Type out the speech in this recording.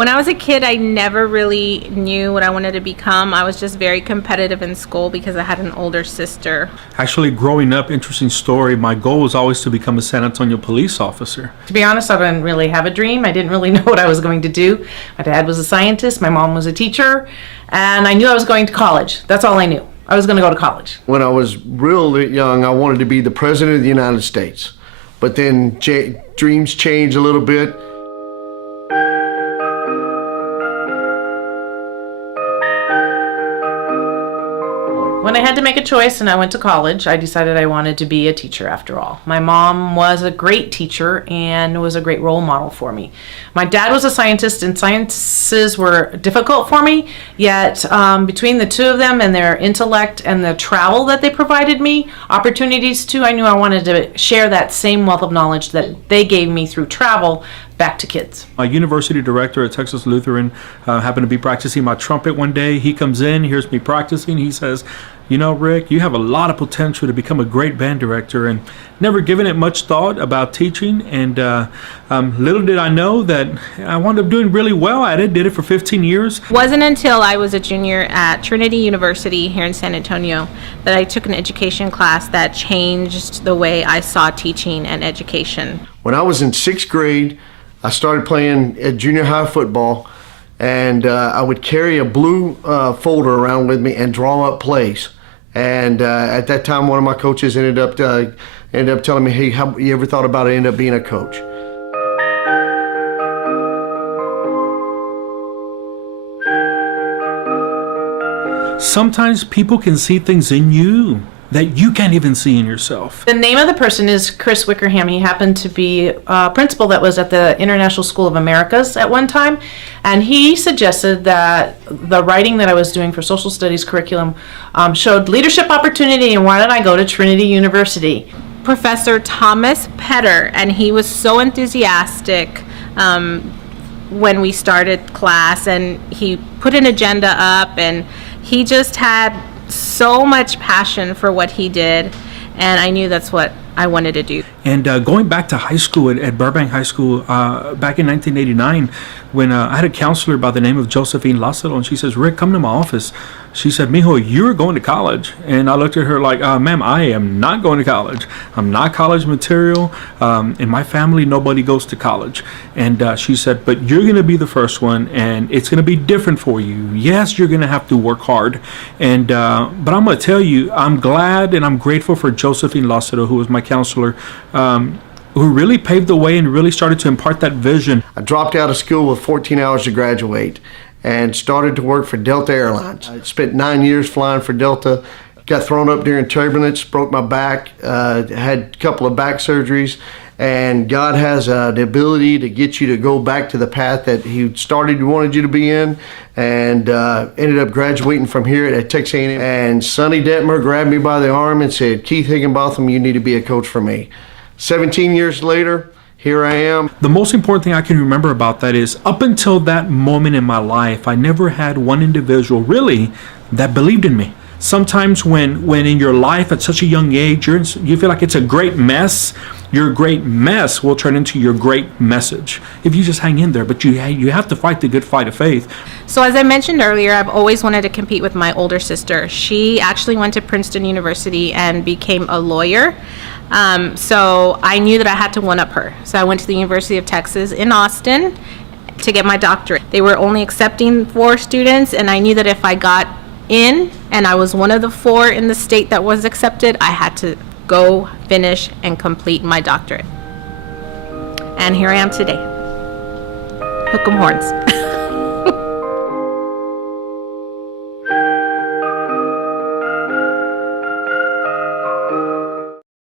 When I was a kid, I never really knew what I wanted to become. I was just very competitive in school because I had an older sister. Actually, growing up, interesting story, my goal was always to become a San Antonio police officer. To be honest, I didn't really have a dream. I didn't really know what I was going to do. My dad was a scientist, my mom was a teacher, and I knew I was going to college. That's all I knew. I was going to go to college. When I was real young, I wanted to be the President of the United States. But then dreams change a little bit. When I had to make a choice and I went to college, I decided I wanted to be a teacher after all. My mom was a great teacher and was a great role model for me. My dad was a scientist and sciences were difficult for me, yet between the two of them and their intellect and the travel that they provided me, opportunities too, I knew I wanted to share that same wealth of knowledge that they gave me through travel back to kids. My university director at Texas Lutheran happened to be practicing my trumpet one day. He comes in, hears me practicing. He says, "You know, Rick, you have a lot of potential to become a great band director," and never given it much thought about teaching. And little did I know that I wound up doing really well at it. Did it for 15 years. Wasn't until I was a junior at Trinity University here in San Antonio that I took an education class that changed the way I saw teaching and education. When I was in 6th grade, I started playing at junior high football, and I would carry a blue folder around with me and draw up plays. And at that time, one of my coaches ended up telling me, "Hey, have you ever thought about ending up being a coach?" Sometimes people can see things in you that you can't even see in yourself. The name of the person is Chris Wickerham. He happened to be a principal that was at the International School of Americas at one time, and he suggested that the writing that I was doing for social studies curriculum showed leadership opportunity, and why don't I go to Trinity University? Professor Thomas Petter, and he was so enthusiastic when we started class, and he put an agenda up, and he just had so much passion for what he did, and I knew that's what I wanted to do. And going back to high school at Burbank High School back in 1989, when I had a counselor by the name of Josephine Lázaro, and she says, "Rick, come to my office." She said, "Mijo, you're going to college." And I looked at her like, "Ma'am, I am not going to college. I'm not college material. In my family, nobody goes to college." And she said, "But you're going to be the first one, and it's going to be different for you. Yes, you're going to have to work hard. And but I'm going to tell you, I'm glad and I'm grateful for Josephine Lázaro, who was my counselor, who really paved the way and really started to impart that vision." I dropped out of school with 14 hours to graduate and started to work for Delta Airlines. I spent 9 years flying for Delta, got thrown up during turbulence, broke my back, had a couple of back surgeries, and God has the ability to get you to go back to the path that He wanted you to be in, and ended up graduating from here at Texas A&M. And Sonny Detmer grabbed me by the arm and said, "Keith Higginbotham, you need to be a coach for me." 17 years later, here I am. The most important thing I can remember about that is up until that moment in my life, I never had one individual really that believed in me. Sometimes when in your life at such a young age, you feel like it's a great mess, your great mess will turn into your great message if you just hang in there. But you have to fight the good fight of faith. So as I mentioned earlier, I've always wanted to compete with my older sister. She actually went to Princeton University and became a lawyer. So I knew that I had to one-up her. So I went to the University of Texas in Austin to get my doctorate. They were only accepting 4 students, and I knew that if I got in and I was one of the 4 in the state that was accepted, I had to go finish and complete my doctorate. And here I am today. Hook 'em horns.